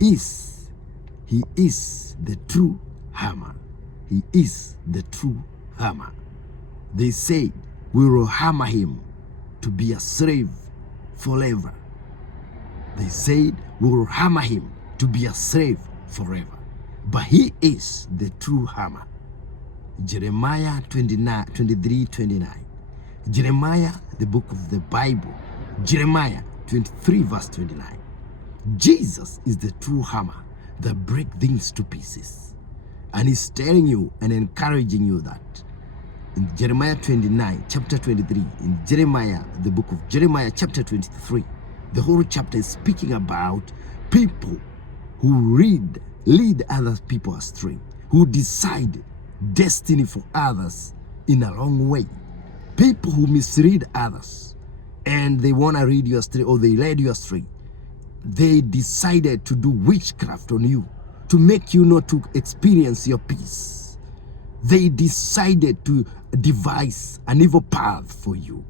is the true hammer. He is the true hammer. They said, we will hammer him to be a slave forever. They said, we will hammer him to be a slave forever. But he is the true hammer. Jeremiah 23:29. Jeremiah, the book of the Bible. Jeremiah 23 verse 29. Jesus is the true hammer that breaks things to pieces. And he's telling you and encouraging you that in Jeremiah 29, chapter 23, in Jeremiah, the book of Jeremiah, chapter 23, the whole chapter is speaking about people who lead other people astray, who decide destiny for others in a wrong way. People who mislead others and they want to lead you astray, or they led you astray. They decided to do witchcraft on you to make you not to experience your peace. They decided to devise an evil path for you.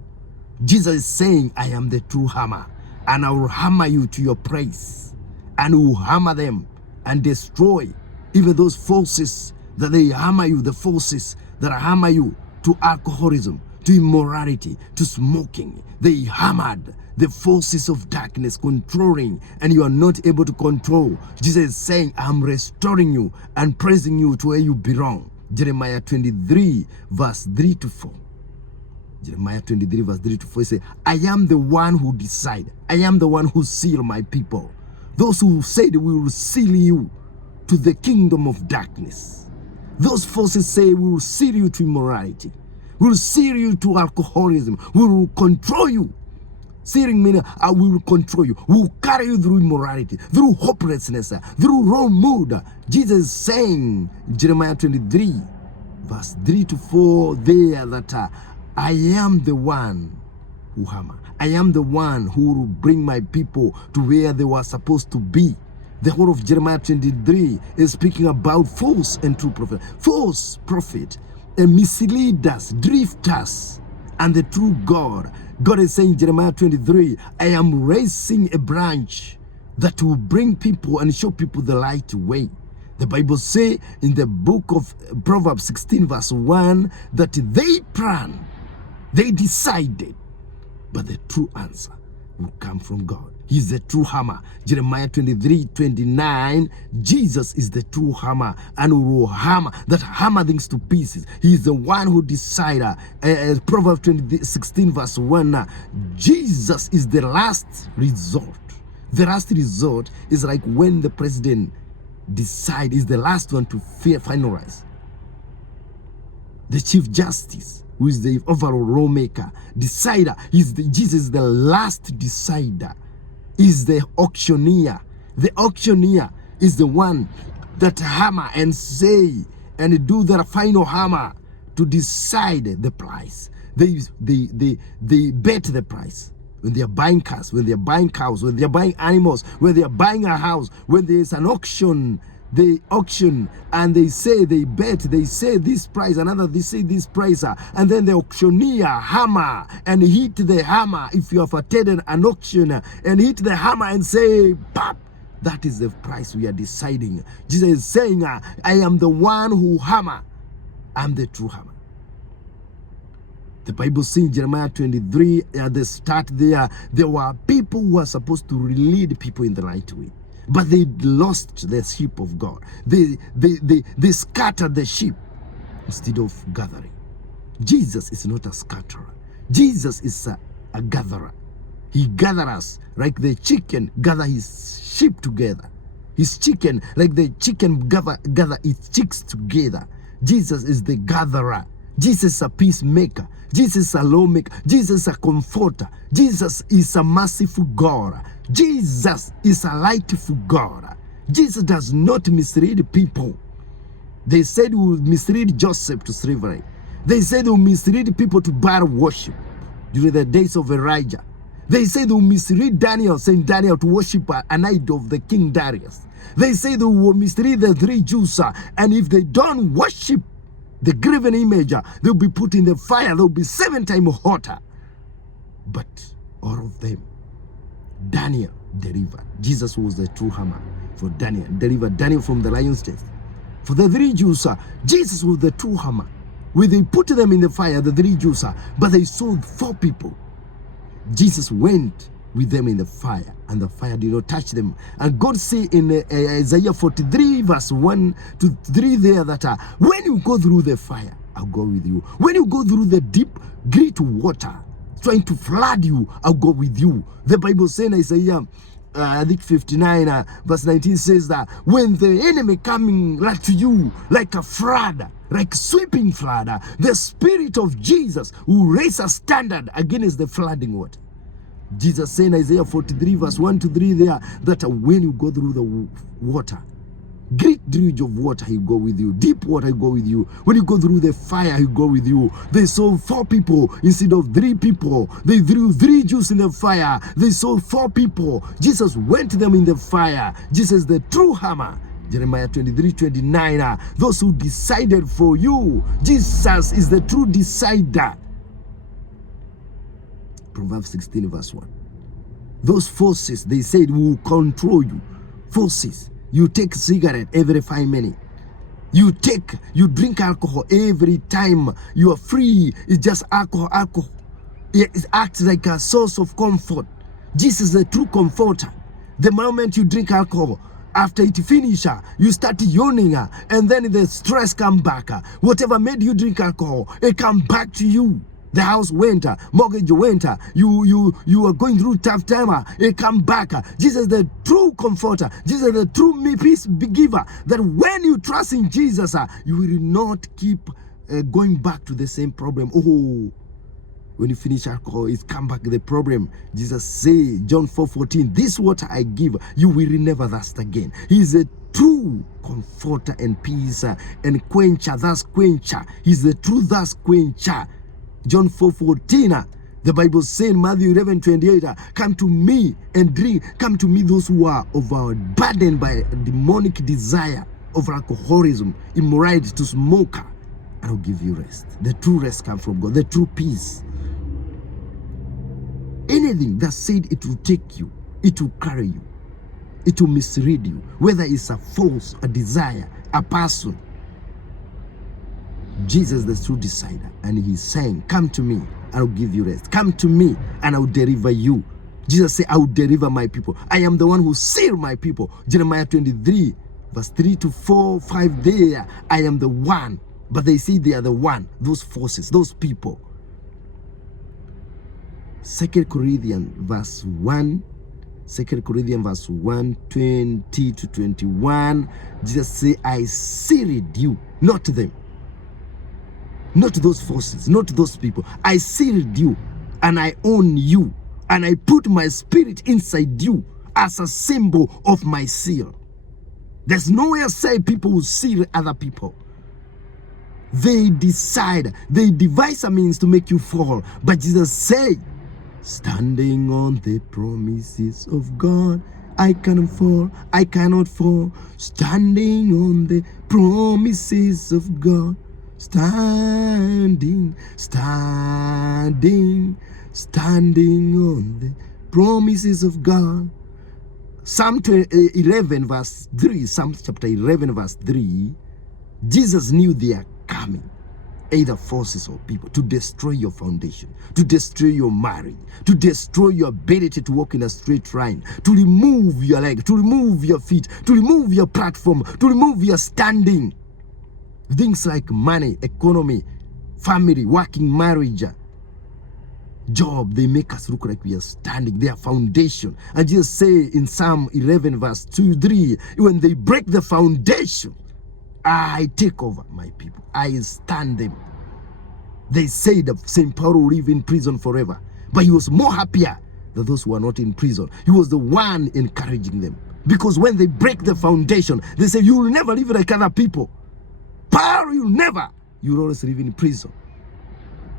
Jesus is saying, I am the true hammer, and I will hammer you to your praise, and will hammer them and destroy even those forces that they hammer you, the forces that hammer you to alcoholism, to immorality, to smoking. They hammered the forces of darkness controlling, and you are not able to control. Jesus is saying, I'm restoring you and praising you to where you belong. Jeremiah 23 verse 3 to 4. Jeremiah 23 verse 3 to 4 says, I am the one who decide. I am the one who seal my people. Those who said we will seal you to the kingdom of darkness. Those forces say we will seal you to immorality. We will seal you to alcoholism. We will control you. Sealing meaning we will control you. We will carry you through immorality, through hopelessness, through wrong mood. Jesus is saying, Jeremiah 23, verse 3 to 4, there that I am the one who hammer. I am the one who will bring my people to where they were supposed to be. The whole of Jeremiah 23 is speaking about false and true prophet. False prophet, misleaders, drifters, and the true God. God is saying, Jeremiah 23, I am raising a branch that will bring people and show people the right way. The Bible says in the book of Proverbs 16 verse 1 that they plan, they decided, but the true answer will come from God. He's the true hammer. Jeremiah 23:29, Jesus is the true hammer, and will hammer things to pieces. He's the one who decided. Proverbs 16 verse 1, Jesus is the last resort. The last resort is like when the president decides, is the last one to finalize. The chief justice, who is the overall lawmaker, decider, Jesus is the last decider. Is the auctioneer. The auctioneer is the one that hammer and say and do their final hammer to decide the price. They bet the price. When they are buying cars, when they are buying cows, when they are buying animals, when they are buying a house, when there is an auction, they auction and they say, they bet, they say this price, another they say this price, and then the auctioneer hammer and hit the hammer. If you have attended an auction and hit the hammer and say, pop, that is the price we are deciding. Jesus is saying, I am the one who hammer. I'm the true hammer. The Bible says in Jeremiah 23, at the start there were people who were supposed to lead people in the right way. But they lost the sheep of God. They scattered the sheep instead of gathering. Jesus is not a scatterer. Jesus is a gatherer. He gathers us like the chicken gather his sheep together. His chicken, like the chicken gather its chicks together. Jesus is the gatherer. Jesus is a peacemaker. Jesus is a lawmaker. Jesus is a comforter. Jesus is a merciful God. Jesus is a lightful God. Jesus does not mislead people. They said we will mislead Joseph to slavery. They said they will mislead people to Baal worship during the days of Elijah. They said they will mislead Daniel, saying Daniel to worship an idol of the King Darius. They say they will mislead the 3 Jews, and if they don't worship the graven image, they'll be put in the fire. They'll be 7 times hotter. But all of them, Daniel delivered. Jesus was the true hammer. for Daniel, delivered Daniel from the lion's chest. For the 3 Jews, Jesus was the true hammer. When they put them in the fire, the 3 Jews, but they saw 4 people. Jesus went with them in the fire, and the fire did not touch them. And God said in Isaiah 43 verse 1 to 3 there that when you go through the fire, I'll go with you. When you go through the deep, great water trying to flood you, I'll go with you. The Bible says in Isaiah I think 59 verse 19 says that when the enemy coming like to you like a flood, like sweeping flood, the Spirit of Jesus will raise a standard against the flooding water. Jesus said in Isaiah 43 verse 1 to 3 there that when you go through the water, great dredge of water, He'll go with you. Deep water, He'll go with you. When you go through the fire, He'll go with you. They saw 4 people instead of 3 people. They threw 3 Jews in the fire. They saw 4 people. Jesus went to them in the fire. Jesus, the true hammer. Jeremiah 23:29. Those who decided for you. Jesus is the true decider. Proverbs 16 verse 1. Those forces, they said, will control you. Forces. You take cigarette every 5 minutes. You drink alcohol every time you are free. It's just alcohol. It acts like a source of comfort. Jesus is the true comforter. The moment you drink alcohol, after it finishes, you start yawning, and then the stress come back. Whatever made you drink alcohol, it come back to you. The house went, mortgage went, you are going through tough time, it come back. Jesus is the true comforter. Jesus is the true peace giver. That when you trust in Jesus, you will not keep going back to the same problem. Oh, when you finish alcohol, it's come back the problem. Jesus say, John 4:14, this water I give, you will never thirst again. He is a true comforter and peace and quencher, thus quencher. He's the true thus quencher. John 4:14, the Bible says in Matthew 11:28, come to me and drink. Come to me those who are burdened by demonic desire of alcoholism, immorality, to smoke, and I'll give you rest. The true rest comes from God, the true peace. Anything that said it will take you, it will carry you, it will mislead you, whether it's a force, a desire, a person. Jesus, the true decider, and He's saying, come to me and I'll give you rest. Come to me and I'll deliver you. Jesus said, I will deliver my people. I am the one who saved my people. Jeremiah 23 verse 3 to 4, 5 there. I am the one, but they say they are the one. Those forces, those people. 2 Corinthians verse 1, 2 Corinthians verse 1, 20 to 21. Jesus said, I sealed you, not them. Not those forces, not those people. I sealed you and I own you, and I put my Spirit inside you as a symbol of my seal. There's nowhere say people will seal other people. They decide, they devise a means to make you fall. But Jesus said, standing on the promises of God, I cannot fall, I cannot fall. Standing on the promises of God. Standing on the promises of God. Psalm 11 verse 3, Psalm chapter 11 verse 3, Jesus knew they are coming, either forces or people, to destroy your foundation, to destroy your marriage, to destroy your ability to walk in a straight line, to remove your leg, to remove your feet, to remove your platform, to remove your standing. Things like money, economy, family, working, marriage, job, they make us look like we are standing. They are foundation. And Jesus say in Psalm 11 verse 2-3, when they break the foundation, I take over my people. I stand them. They say that St. Paul will live in prison forever, but he was more happier than those who are not in prison. He was the one encouraging them, because when they break the foundation, they say, you will never live like other people. Paul, you'll never. You'll always live in prison.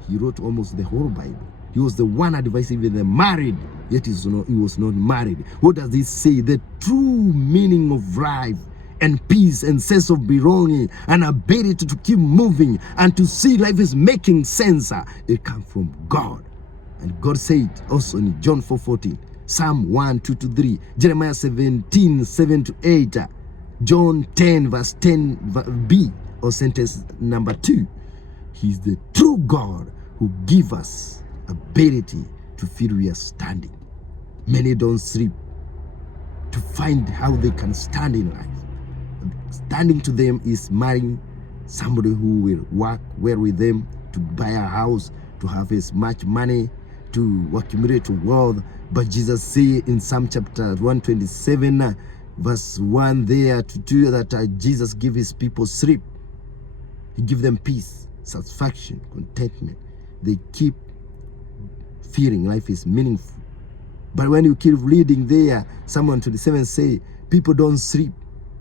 He wrote almost the whole Bible. He was the one advising even the married, yet he was not married. What does this say? The true meaning of life and peace and sense of belonging and ability to keep moving and to see life is making sense, it comes from God. And God said also in John 4:14, Psalm 1, 2-3, Jeremiah 17, 7-8, John 10, verse 10b, or sentence number 2. He's the true God who gives us ability to feel we are standing. Many don't sleep to find how they can stand in life. Standing to them is marrying somebody who will work well with them, to buy a house, to have as much money, to accumulate wealth. But Jesus say in Psalm chapter 127, verse 1 there to 2, that Jesus give his people sleep. He give them peace, satisfaction, contentment. They keep feeling life is meaningful. But when you keep reading there, Psalm 127 say, people don't sleep.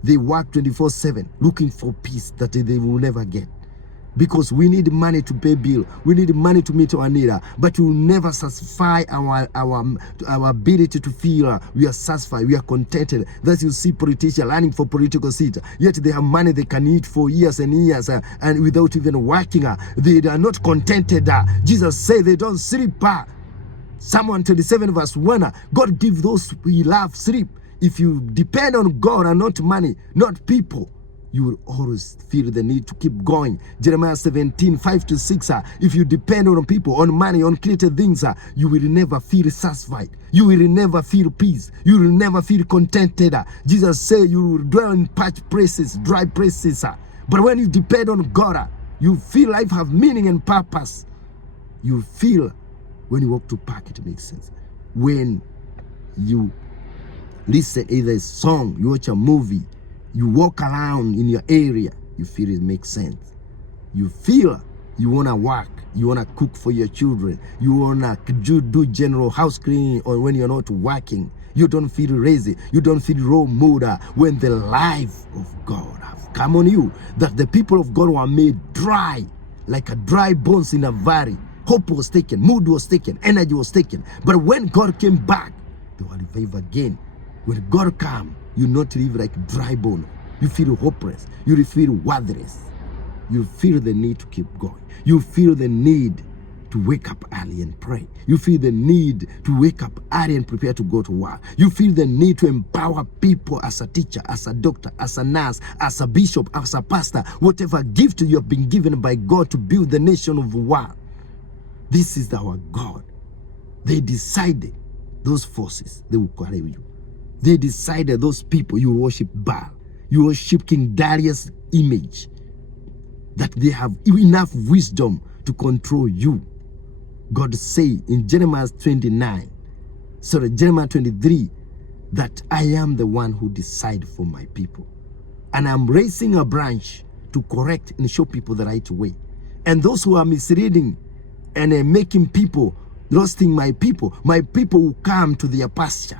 They work 24/7 looking for peace that they will never get. Because we need money to pay bill, we need money to meet our need, but we will never satisfy our ability to feel we are satisfied, we are contented. That you see politicians running for political seat, yet they have money they can eat for years and years, and without even working, they are not contented. Jesus said they don't sleep. Psalm 127 verse 1, God give those who love sleep. If you depend on God and not money, not people, you will always feel the need to keep going. Jeremiah 17, 5-6, if you depend on people, on money, on created things, you will never feel satisfied. You will never feel peace. You will never feel contented. Jesus said you will dwell in parched places, dry places. But when you depend on God, you feel life have meaning and purpose. You feel when you walk to park, it makes sense. When you listen either a song, you watch a movie, you walk around in your area, you feel it makes sense. You feel you want to work, you want to cook for your children, you want to do general house cleaning, or when you're not working, you don't feel lazy, you don't feel raw mood when the life of God have come on you, that the people of God were made dry, like a dry bones in a valley. Hope was taken, mood was taken, energy was taken. But when God came back, they were revived again. When God comes, you not live like dry bone. You feel hopeless. You feel worthless. You feel the need to keep going. You feel the need to wake up early and pray. You feel the need to wake up early and prepare to go to work. You feel the need to empower people as a teacher, as a doctor, as a nurse, as a bishop, as a pastor, whatever gift you have been given by God to build the nation of the world. This is our God. They decided those forces, they will carry you. They decided those people, you worship Baal, you worship King Darius' image, that they have enough wisdom to control you. God say in Jeremiah 23, that I am the one who decide for my people. And I'm raising a branch to correct and show people the right way. And those who are misleading and making people, roasting my people will come to their pasture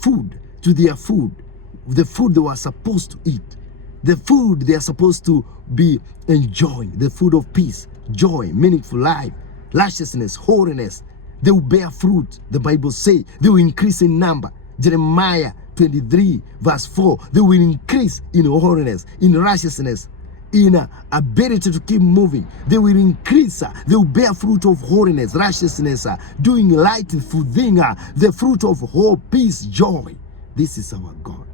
food, to their food, the food they were supposed to eat, the food they are supposed to be enjoying, the food of peace, joy, meaningful life, righteousness, holiness. They will bear fruit. The Bible say they will increase in number. Jeremiah 23 verse 4, they will increase in holiness, in righteousness, in ability to keep moving. They will increase, they will bear fruit of holiness, righteousness, doing lightful thing, the fruit of hope, peace, joy. This is our God.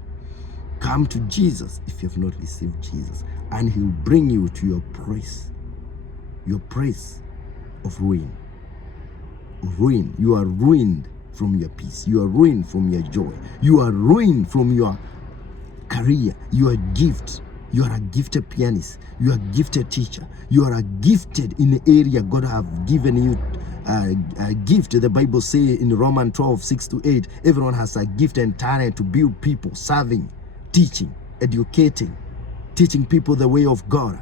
Come to Jesus if you have not received Jesus, and he'll bring you to your place of ruin. You are ruined from your peace. You are ruined from your joy. You are ruined from your career, your gift. You are a gifted pianist. You are a gifted teacher. You are a gifted in the area God have given you a gift. The Bible say in Romans 12, 6-8, everyone has a gift and talent to build people, serving, teaching, educating, teaching people the way of God,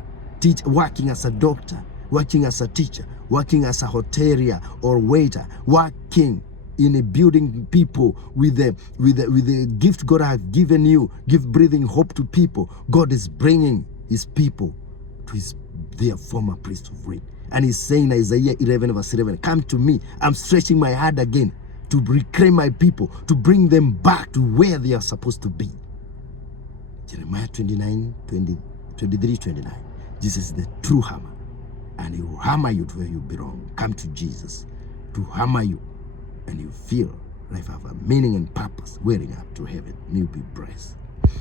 working as a doctor, working as a teacher, working as a hotelier or waiter, working in building people with the gift God has given you, breathing hope to people. God is bringing his people to their former place of reign. And he's saying, Isaiah 11 verse 11, come to me. I'm stretching my hand again to reclaim my people, to bring them back to where they are supposed to be. Jeremiah 29, 23, 29. Jesus is the true hammer, and he will hammer you to where you belong. Come to Jesus to hammer you, and you feel Life have a meaning and purpose, wearing up to heaven. May you be blessed.